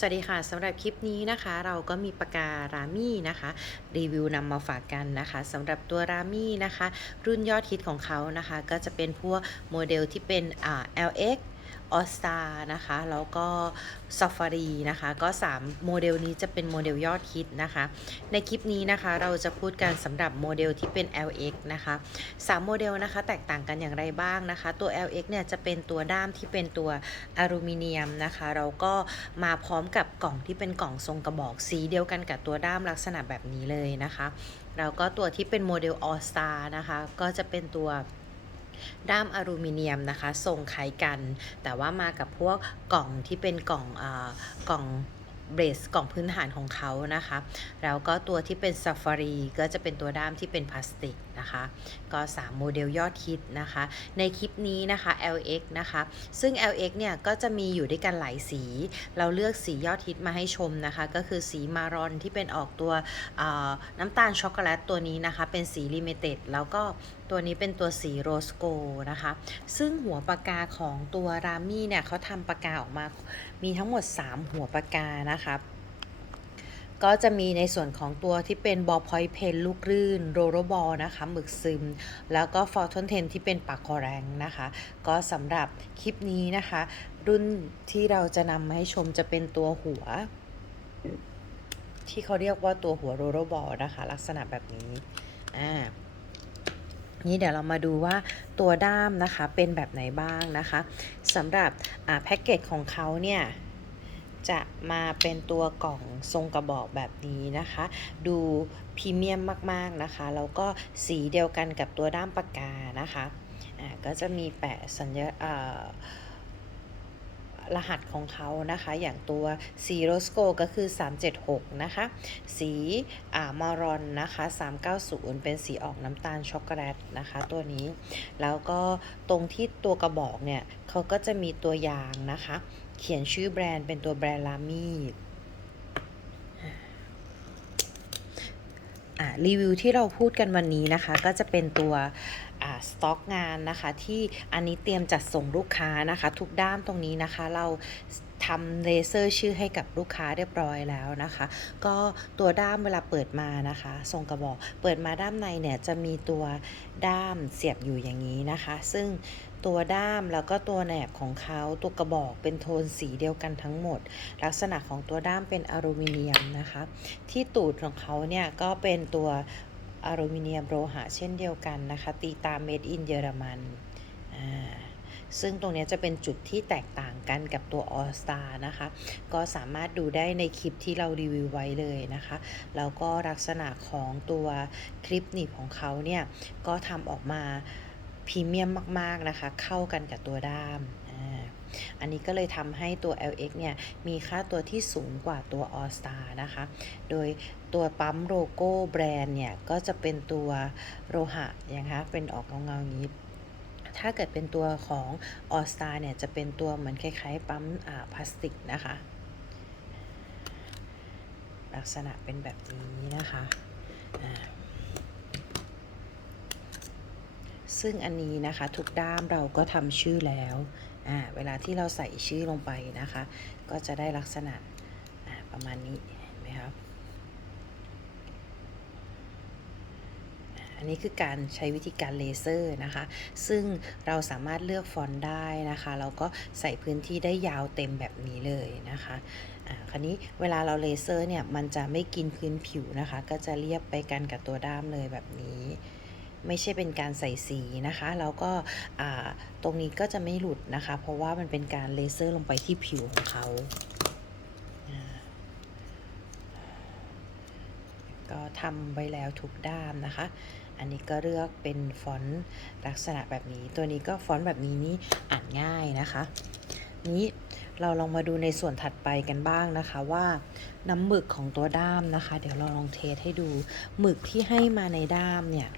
สวัสดีค่ะสำหรับคลิปนี้นะคะ เราก็มีปากการามี่นะคะ รีวิวนำมาฝากกันนะคะสำหรับตัวรามี่นะคะ รุ่นยอดฮิตของเขานะคะ ก็จะเป็นพวกโมเดลที่เป็นอ่า LX All Star นะคะ แล้วก็ Safari นะคะ ก็ 3 โมเดลนี้จะเป็นโมเดลยอดฮิตนะคะ ในคลิปนี้นะคะเราจะพูดกันสำหรับโมเดลที่เป็น LX นะคะ 3 โมเดลนะคะแตกต่างกันอย่างไรบ้างนะคะ ตัว LX เนี่ยจะเป็นตัวด้ามที่เป็นตัวอลูมิเนียมนะคะ เราก็มาพร้อมกับกล่องที่เป็นกล่องทรงกระบอกสีเดียวกันกับตัวด้ามลักษณะแบบนี้เลยนะคะ แล้วก็ตัวที่เป็นโมเดล All Star นะคะ ก็จะเป็นตัว ด้ามอลูมิเนียมนะคะทรงคล้ายกัน แต่ว่ามากับพวกกล่องที่เป็นกล่องอกล่องเบรสกล่องพื้นฐานของเขานะคะ แล้วก็ตัวที่เป็นซับฟารีก็จะเป็นตัวด้ามที่เป็นพลาสติก นะคะ ก็ 3 โมเดลยอดฮิตนะคะ ในคลิปนี้นะคะ LX นะคะ ซึ่ง LX เนี่ย ก็จะมีอยู่ด้วยกันหลายสี เราเลือกสียอดฮิตมาให้ชมนะคะ ก็คือสีมารอนที่เป็นออกตัวน้ำตาลช็อกโกแลตตัวนี้นะคะ เป็นสีลิมิเต็ดแล้วก็ตัวนี้เป็นตัวสีโรสโกนะคะ ซึ่งหัวปากกาของตัวรามี่เนี่ยเขาทำปากกาออกมา มีทั้งหมด 3 หัวปากกานะคะ ก็จะมีในส่วนของตัวที่เป็นบอลพอยต์เพนลูกรื่น โรโรบอลนะคะหมึกซึม แล้วก็ฟอร์ทอนเทนที่เป็นปากคอแรงนะคะ ก็สำหรับคลิปนี้นะคะ รุ่นที่เราจะนำมาให้ชมจะเป็นตัวหัว ที่เขาเรียกว่าตัวหัวโรโรบอลนะคะ ลักษณะแบบนี้อ่านี่เดี๋ยวเรามาดูว่าตัวด้ามนะคะเป็นแบบไหนบ้างนะคะสำหรับแพ็กเกจของเขาเนี่ย จะมาเป็นตัวกล่องทรงกระบอกแบบนี้นะคะ ดูพรีเมียมมากๆนะคะแล้วก็สีเดียวกันกับตัวด้ามปากกานะคะอ่าก็จะมีแปะสัญญารหัสของเขานะคะ อย่างตัวสีโรสโกก็คือ 376 นะคะ สีอ่ามารอนนะคะ 390 เป็นสีออกน้ำตาลช็อกโกแลตนะคะ ตัวนี้ แล้วก็ตรงที่ตัวกระบอกเนี่ยเขาก็จะมีตัวยางนะคะ เขียนชื่อแบรนด์เป็นตัวแบรนด์ลามี่รีวิวที่เราพูดกันวันนี้นะคะ ก็จะเป็นตัวสต็อกงานนะคะที่อันนี้เตรียมจัดส่งลูกค้านะคะ ทุกด้ามตรงนี้นะคะ เราทำเลเซอร์ชื่อให้กับลูกค้าเรียบร้อยแล้วนะคะ ก็ตัวด้ามเวลาเปิดมานะคะทรงกระบอก เปิดมาด้านในเนี่ยจะมีตัวด้ามเสียบอยู่อย่างนี้นะคะ ซึ่ง ตัวด้ามแล้วก็ตัวแหนบของเขาตัวกระบอกเป็นโทนสีเดียวกันทั้งหมด ลักษณะของตัวด้ามเป็นอลูมิเนียมนะคะ ที่ตูดของเขาเนี่ยก็เป็นตัวอลูมิเนียมโลหะเช่นเดียวกันนะคะ ตีตามเมดอินเยอรมันซึ่งตรงนี้จะเป็นจุดที่แตกต่างกันกับตัว All Star นะคะ ก็สามารถดูได้ในคลิปที่เรารีวิวไว้เลยนะคะ แล้วก็ลักษณะของตัวคลิปหนีบของเขาเนี่ย ก็ทำออกมา พรีเมียมมากๆนะคะ เข้ากันกับตัวด้ามอันนี้ก็เลยทำให้ตัว LX เนี่ย มีค่าตัวที่สูงกว่าตัว All Star นะคะ โดยตัวปั๊มโลโก้แบรนด์เนี่ย ก็จะเป็นตัวโลหะนะคะเป็นออกเงาๆนี้ถ้าเกิดเป็นตัวของ All Star เนี่ย จะเป็นตัวเหมือนคล้ายๆ ปั๊มพลาสติกนะคะ ลักษณะเป็นแบบนี้นะคะ ซึ่งอันนี้นะคะทุกด้ามเราก็ทำชื่อแล้วเวลาที่เราใส่ชื่อลงไปนะคะ ก็จะได้ลักษณะประมาณนี้เห็นไหมครับอันนี้คือการใช้วิธีการเลเซอร์นะคะ ซึ่งเราสามารถเลือกฟอนต์ได้นะคะแล้วก็ใส่พื้นที่ได้ยาวเต็มแบบนี้เลยนะคะคราวนี้เวลาเราเลเซอร์เนี่ย มันจะไม่กินพื้นผิวนะคะ ก็จะเรียบไปกันกับตัวด้ามเลยแบบนี้ ไม่ใช่เป็นการใส่สีนะคะ แล้วก็ตรงนี้ก็จะไม่หลุดนะคะ เพราะว่ามันเป็นการเลเซอร์ลงไปที่ผิวของเขาก็ทำไว้แล้วทุกด้ามนะคะ อันนี้ก็เลือกเป็นฟอนต์ลักษณะแบบนี้ ตัวนี้ก็ฟอนต์แบบนี้นี่อ่านง่ายนะคะ นี้เราลองมาดูในส่วนถัดไปกันบ้างนะคะว่าน้ำหมึกของตัวด้ามนะคะ เดี๋ยวเราลองเทสให้ดูหมึกที่ให้มาในด้ามเนี่ย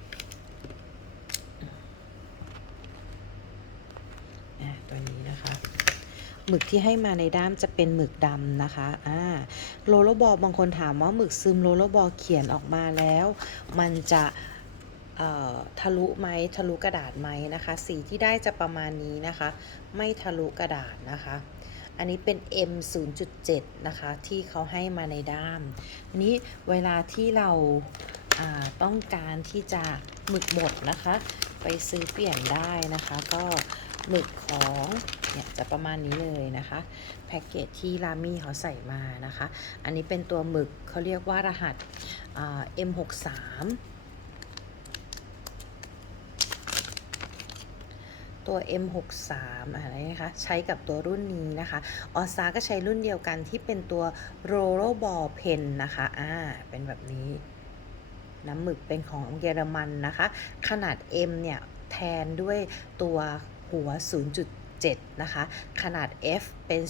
หมึกที่ให้มาในด้ามจะเป็นหมึกดำนะคะอ่าโรลบอลบางคนถามว่าหมึกซึมโรลบอลเขียนออกมาแล้ว มันจะทะลุไหมทะลุกระดาษไหมนะคะ สีที่ได้จะประมาณนี้นะคะ ไม่ทะลุกระดาษนะคะ อันนี้เป็น M 0.7 นะคะ ที่เขาให้มาในด้ามอันนี้เวลาที่เราาต้องการที่จะหมึกหมดนะคะ ไปซื้อเปลี่ยนได้นะคะ ก็ หมึกของเนี่ยจะประมาณนี้เลยนะคะ แพ็กเกจที่รามี่เขาใส่มานะคะ อันนี้เป็นตัวหมึกเขาเรียกว่ารหัส M63 ตัว M63 อะไรนะคะ ใช้กับตัวรุ่นนี้นะคะ ออซาก็ใช้รุ่นเดียวกันที่เป็นตัว r o l l b a l l Pen นะคะ อ่า เป็นแบบนี้ น้ำหมึกเป็นของเยอรมันนะคะ ขนาด M เนี่ย แทนด้วยตัว หัว 0.7 นะคะ ขนาด F เป็น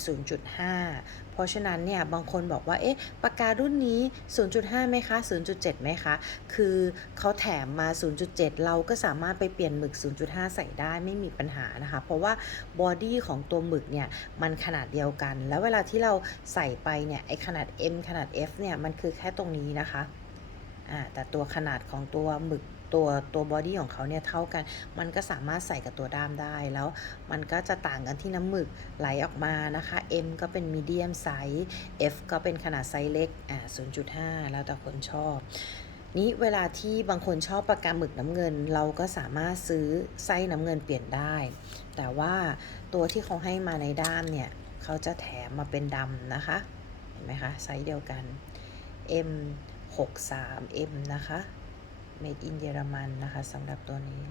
0.5 เพราะฉะนั้นเนี่ยบางคนบอกว่า เอ๊ะ ปากการุ่นนี้ 0.5 ไหมคะ 0.7 ไหมคะ คือเขาแถมมา 0.7 เราก็สามารถไปเปลี่ยนหมึก 0.5 ใส่ได้ไม่มีปัญหานะคะ เพราะว่าบอดี้ของตัวหมึกเนี่ย มันขนาดเดียวกัน แล้วเวลาที่เราใส่ไปเนี่ย ไอขนาด M ขนาด F เนี่ย มันคือแค่ตรงนี้นะคะ อ่า แต่ตัวขนาดของตัวหมึก ตัวตัวบอดี้ของเขาเนี่ยเท่ากัน มันก็สามารถใส่กับตัวด้ามได้ แล้วมันก็จะต่างกันที่น้ำหมึกไหลออกมานะคะ M ก็เป็นมีเดียมไซส์ F ก็เป็นขนาดไซส์เล็กอ่า0.5 แล้วแต่คนชอบนี้เวลาที่บางคนชอบปากกาหมึกน้ำเงิน เราก็สามารถซื้อไส้น้ำเงินเปลี่ยนได้ แต่ว่าตัวที่เขาให้มาในด้ามเนี่ยเขาจะแถมมาเป็นดำนะคะ เห็นไหมคะ ไซส์เดียวกัน M 63 M นะคะ made in เยอรมันนะคะสำหรับตัวนี้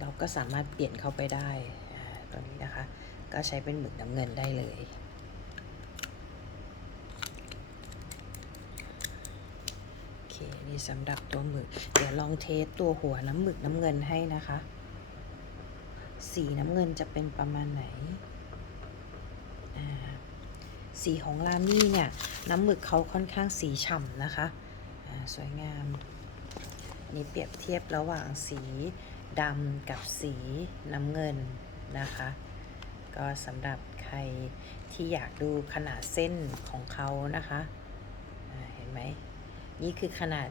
เราก็สามารถเปลี่ยนเข้าไปได้ตัวนี้นะคะ ก็ใช้เป็นหมึกน้ำเงินได้เลยโอเคนี่สำหรับตัวหมึก เดี๋ยวลองเทสตัวหัวน้ำหมึกน้ำเงินให้นะคะ สีน้ำเงินจะเป็นประมาณไหนสีของลามี่เนี่ย น้ำหมึกเขาค่อนข้างสีฉ่ำนะคะ สวยงาม นี่เปรียบเทียบระหว่างสีดำกับสีน้ำเงินนะคะ ก็สำหรับใครที่อยากดูขนาดเส้นของเขานะคะเห็นไหมนี่คือขนาด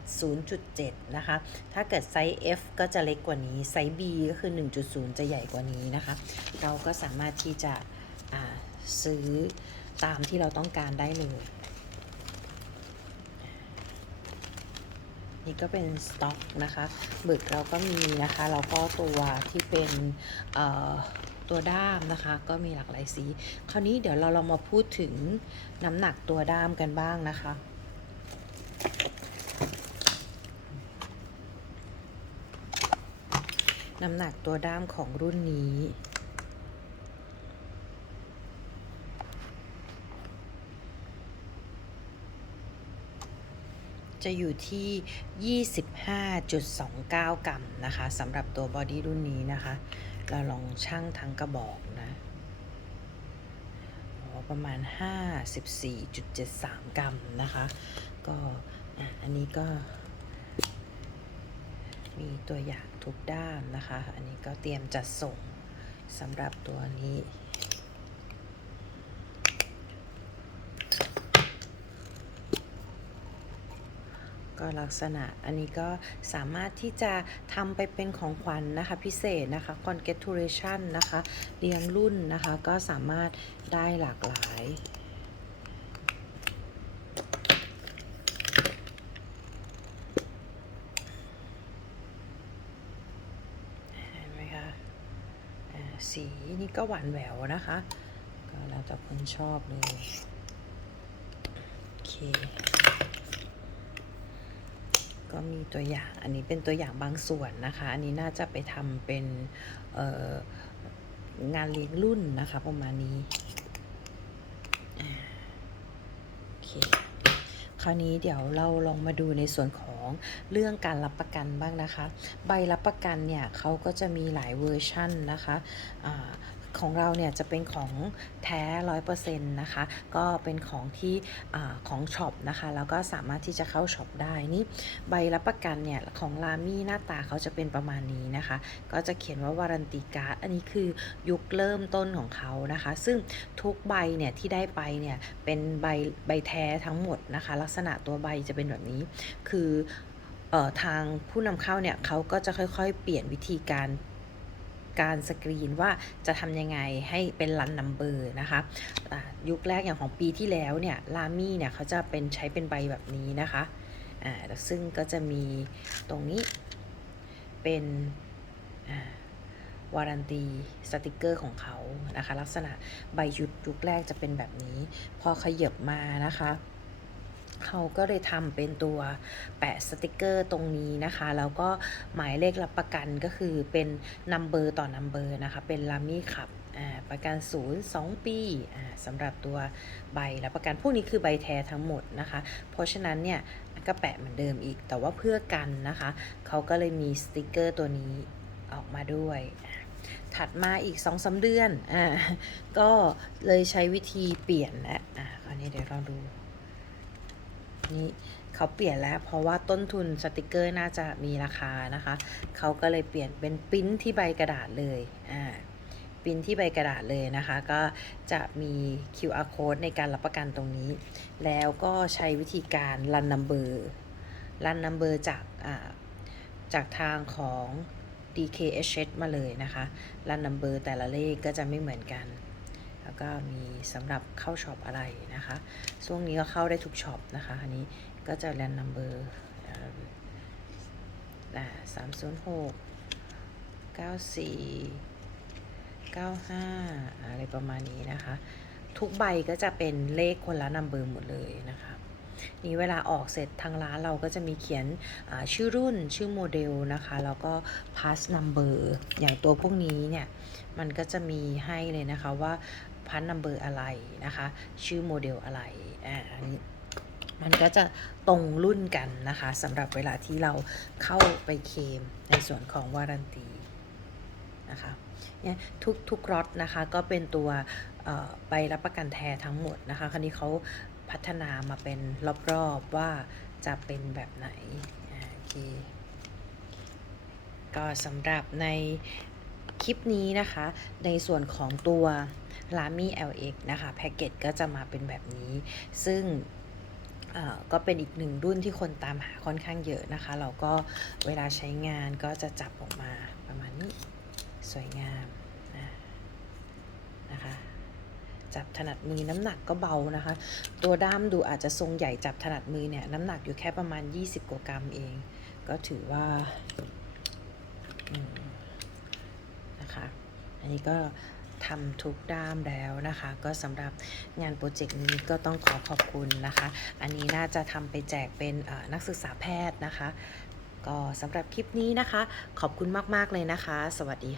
0.7 นะคะ ถ้าเกิดไซส์ F ก็จะเล็กกว่านี้ ไซส์ B ก็คือ 1.0 จะใหญ่กว่านี้นะคะ เราก็สามารถที่จะซื้อตามที่เราต้องการได้เลย นี่ก็เป็นสต็อกนะคะหมึกเราก็มีนะคะแล้วก็ตัวที่เป็นตัวด้ามนะคะก็มีหลากหลายสี คราวนี้เดี๋ยวเราลองมาพูดถึงน้ำหนักตัวด้ามกันบ้างนะคะน้ำหนักตัวด้ามของรุ่นนี้ จะอยู่ที่ 25.29 กรัมนะคะสำหรับตัวบอดี้รุ่นนี้นะคะ เราลองชั่งทั้งกระบอกนะประมาณ 54.73 กรัมนะคะ ก็อันนี้ก็ มีตัวอย่างทุกด้ามนะคะ อันนี้ก็เตรียมจัดส่งสำหรับตัวนี้ ก็ลักษณะอันนี้ก็สามารถที่จะทำไปเป็นของขวัญนะคะพิเศษนะคะ congratulation นะคะเรียงรุ่นนะคะก็สามารถได้หลากหลายเห็นไหมคะสีนี่ก็หวานแหววนะคะ ก็แล้วแต่คนชอบเลย โอเค ก็มีตัวอย่างอันนี้เป็นตัวอย่างบางส่วนนะคะ อันนี้น่าจะไปทำเป็นงานเลี้ยงรุ่นนะคะประมาณนี้โอเคคราวนี้เดี๋ยวเราลองมาดูในส่วนของเรื่องการรับประกันบ้างนะคะ ใบรับประกันเนี่ยเขาก็จะมีหลายเวอร์ชั่นนะคะ ของเราเนี่ยจะเป็นของแท้ร้อยเปอร์เซ็นต์นะคะ ก็เป็นของที่อของช็อปนะคะ แล้วก็สามารถที่จะเข้าช็อปได้นี่ใบรับประกันเนี่ยของลามี่หน้าตาเขาจะเป็นประมาณนี้นะคะ ก็จะเขียนว่าวารันตีการ์ดอันนี้คือยุคเริ่มต้นของเขานะคะ ซึ่งทุกใบเนี่ยที่ได้ไปเนี่ยเป็นใบใบแท้ทั้งหมดนะคะ ลักษณะตัวใบจะเป็นแบบนี้ คือออทางผู้นำเข้าเนี่ยเขาก็จะค่อยๆ เปลี่ยนวิธีการ การสกรีนว่าจะทำยังไงให้เป็นรันนัมเบอร์นะคะอ่ยุคแรกอย่างของปีที่แล้วเนี่ยลามี่เนี่ยเขาจะเป็นใช้เป็นใบแบบนี้นะคะอ่าซึ่งก็จะมีตรงนี้เป็นวารันตีสติกเกอร์ของเขานะคะ ลักษณะใบยุคยุคแรกจะเป็นแบบนี้ พอขยับมานะคะ เขาก็เลยทำเป็นตัวแปะสติกเกอร์ตรงนี้นะคะ แล้วก็หมายเลขรับประกันก็คือเป็นนัมเบอร์ต่อนัมเบอร์นะคะ เป็นลามี่ขับประกันศูนย์สองปีสำหรับตัวใบรับประกันพวกนี้คือใบแท้ทั้งหมดนะคะ เพราะฉะนั้นเนี่ยก็แปะเหมือนเดิมอีก แต่ว่าเพื่อกันนะคะ เขาก็เลยมีสติกเกอร์ตัวนี้ออกมาด้วยถัดมาอีก2อสเดือน อ่า ก็เลยใช้วิธีเปลี่ยนและอ่าคราวนี้เดี๋ยวเราดู นี่เขาเปลี่ยนแล้ว เพราะว่าต้นทุนสติกเกอร์น่าจะมีราคานะคะ เขาก็เลยเปลี่ยนเป็นปิ้นที่ใบกระดาษเลยอ่าปิ้นที่ใบกระดาษเลยนะคะ ก็จะมี QR code ในการรับประกันตรงนี้ แล้วก็ใช้วิธีการรันนัมเบอร์รันนัมเบอร์จากอ่าจากทางของ DKHH มาเลยนะคะ รันนัมเบอร์แต่ละเลขก็จะไม่เหมือนกัน แล้วก็มีสำหรับเข้าช็อปอะไรนะคะ ช่วงนี้ก็เข้าได้ทุกช็อปนะคะ อันนี้ก็จะแรนนัมเบอร์สามศูนย์หกเก้าสี่เก้าห้าอะไรประมาณนี้นะคะ ทุกใบก็จะเป็นเลขคนละนัมเบอร์หมดเลยนะคะ นี่เวลาออกเสร็จทางร้านเราก็จะมีเขียนชื่อรุ่นชื่อโมเดลนะคะแล้วก็ pass number อย่างตัวพวกนี้เนี่ยมันก็จะมีให้เลยนะคะว่าพันนัมเบอร์อะไรนะคะ ชื่อโมเดลอะไรอ่าอันนี้มันก็จะตรงรุ่นกันนะคะสำหรับเวลาที่เราเข้าไปเคมในส่วนของวารันตีนะคะเนี่ยทุกทุกรถนะคะก็เป็นตัวใบรับประกันแท้ทั้งหมดนะคะคราวนี้เขา พัฒนามาเป็นรอบๆว่าจะเป็นแบบไหนโอเคก็สำหรับในคลิปนี้นะคะ ในส่วนของตัว l a m i LX นะคะแพ็กเกจก็จะมาเป็นแบบนี้ ซึ่งก็เป็นอีกหนึ่งรุ่นที่คนตามหาค่อนข้างเยอะนะคะ เราก็เวลาใช้งานก็จะจับออกมาประมาณนี้ สวยงามนะคะ จับถนัดมือน้ำหนักก็เบานะคะ ตัวด้ามดูอาจจะทรงใหญ่จับถนัดมือเนี่ยน้ำหนักอยู่แค่ประมาณ 20กว่ากรัมเอง ก็ถือว่านะคะ อันนี้ก็ทำทุกด้ามแล้วนะคะ ก็สำหรับงานโปรเจกต์นี้ก็ต้องขอขอบคุณนะคะ อันนี้น่าจะทำไปแจกเป็นนักศึกษาแพทย์นะคะ ก็สำหรับคลิปนี้นะคะ ขอบคุณมาก ๆ เลยนะคะ สวัสดีค่ะ